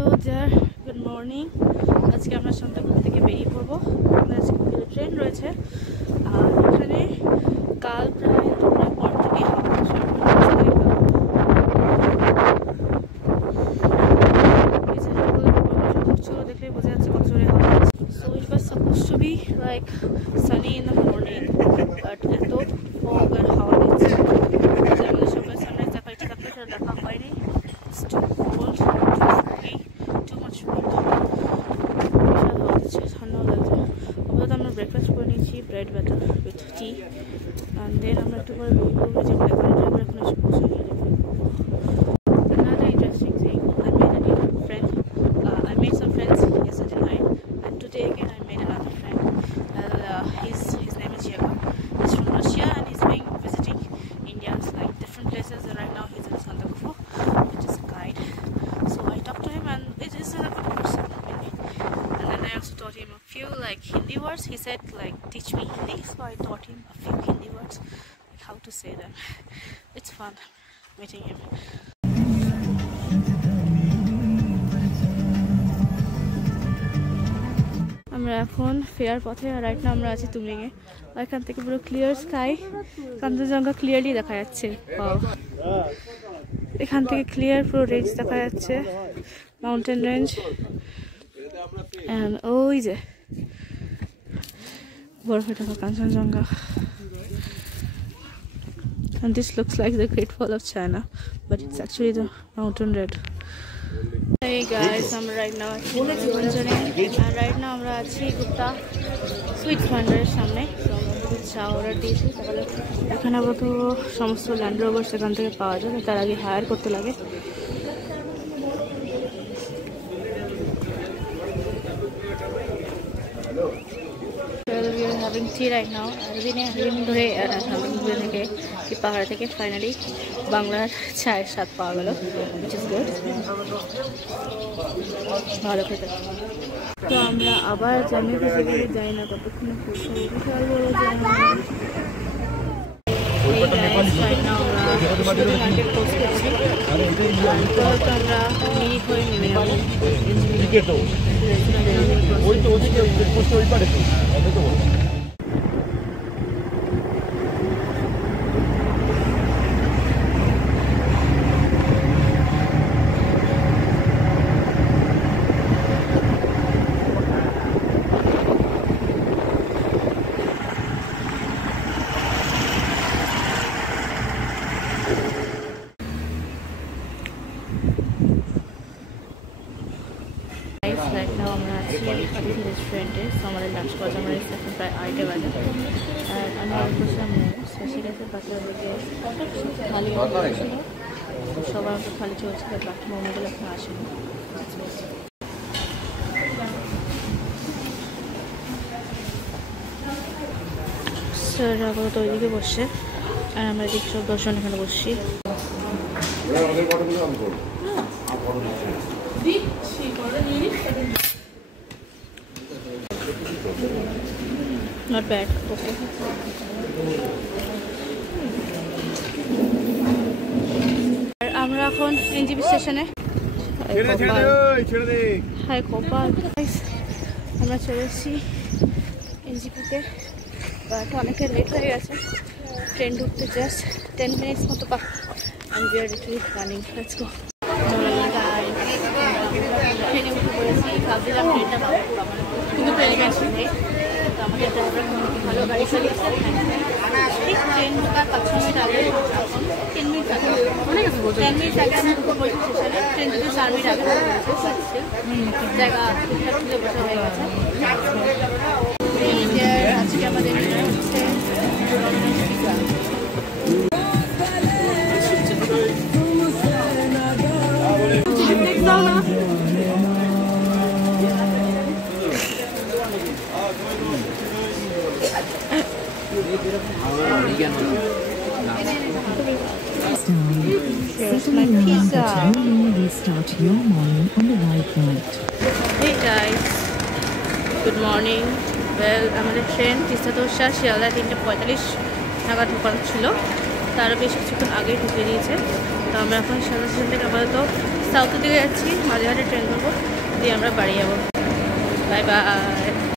Hello there, good morning. আজকে আমরা সন্তানপুর থেকে বেরিয়ে পড়বো। আজকে ট্রেন রয়েছে আর এখানে কাল প্রায় দুপুরের পর থেকে হাওয়া শুরু হচ্ছে। দেখলেই বোঝা যাচ্ছে কত জোরে হাওয়া। So it was supposed to be like sunny in the morning, but এত ফগ আর হাওয়া দিচ্ছে যে আমাদের সকালে সানরাইজ দেখা ইচ্ছে থাকলে সেটা দেখা হয়নি। It's too cold, too much wind. হাওয়া দিচ্ছে, ঠান্ডাও লাগছে। আপাতত আমরা ব্রেকফাস্ট করে নিয়েছি, bread butter with tea, and then আমরা একটু করে বেরিয়ে পড়বো যে গাড়ি ড্রাইভার এখন এসে পৌঁছে গিয়ে যাবে। Another interesting thing, I made a new friend. I made some friends yesterday night, and today again I made another friend. His name is Yegor. He's from Russia and he's been visiting Indians like different places. And right now he's in Santakfu, which is a guide. So I talked to him, and it is a good person really. And then I also taught him a few like Hindi words. He said like teach me Hindi, so I taught him a few Hindi words, like how to say them. It's fun meeting him. আমরা এখন ফেরার পথে, আর right না আমরা আছি তুমলিংয়ে। এখান থেকে পুরো ক্লিয়ার স্কাই, কাঞ্চনজঙ্ঘা ক্লিয়ারলি দেখা যাচ্ছে। এখান থেকে ক্লিয়ার পুরো রেঞ্জ দেখা যাচ্ছে, মাউন্টেন রেঞ্জ। অ্যান্ড ওই যে বরফে Dhaka Kanchenjunga. And this looks like the Great Wall of China, but it's actually the mountain red. Hey guys, I'm right now at Manjani, and right now আমরা আছি গুপ্তা সুইট ভান্ডারের সামনে। চা অর্ডার দিয়েছি সকালে। এখানে আবার তো সমস্ত ল্যান্ড রোভার সেখান থেকে পাওয়া যায়, তার আগে হায়ার করতে লাগে। We are having tea right now. এতদিন ধরে ধানবাদ থেকে কি পাহাড় থেকে ফাইনালি বাংলার চায়ের স্বাদ পাওয়া গেল, which is good. ভালো খেতে। তো আমরা আবার জানি যে যাই না কতক্ষণে পৌঁছাবো, বিশাল বড় জানি। এই গাইস রাইট নাও আমরা মার্কেট পোস্ট করছি, তো আমরা মিনিট হয়ে নেমে যাবো। রাইট নাও আমরা আছি অতিথি রেস্টুরেন্টে। সো আমাদের লাঞ্চ করার জন্য এখন প্রায় 8টা বাজে, আর আমি বসলাম শেষে গেছে বাচ্চা দিকে থালি ছিল, সবার তো থালি চলছিল, বাকি মোমোগুলো এখন আসেনি। স্যার আপাতত ওইদিকে বসছে, আর আমরা এদিকে সব দর্শন এখানে বসছি। Not bad. Okay. আমরা এখন এনজিপি স্টেশনে। হাই গোপাল, আমরা চলে এসেছি এনজিপিতে। বাট অনেকের লেট হয়ে গেছে, ট্রেন ঢুকতে জাস্ট 10 মিনিটস মতো বাকি। And we are literally running. Let's go. ট্রেনে উঠে পড়েছি, ভাবছিলাম ট্রেনটা পাবো, কিন্তু ট্রেনে ক্যান্সেল নেই। তো আমাদের ড্রাইভার ভালো গাড়ি চালিয়েছে। ঠিক ট্রেন ঢোকার 5 মিনিট আগে, 10 মিনিট আগে, 10 মিনিট আগে আমি ঢুকে পড়েছি স্টেশনে। ট্রেন যদি 4 মিনিট আগে পড়েছে, জায়গা ঠিকঠাক খুঁজে বসে হয়ে গেছে। আজকে আমাদের হচ্ছে here's my pizza. Start your morning on the right note. Hey guys, good morning. Well, আমাদের ট্রেন তিস্তা তোরসা শিয়ালদা 3:45 নাগাদ ঢোকানো ছিল, তারও বেশ কিছুক্ষণ আগেই ঢুকে দিয়েছে। তো আমরা এখন শিয়ালদা স্টেশন থেকে আপাতত সাউথের দিকে যাচ্ছি, মাঝে মাঝে ট্রেন ধরবো, দিয়ে আমরা বাড়ি যাবো। Bye bye.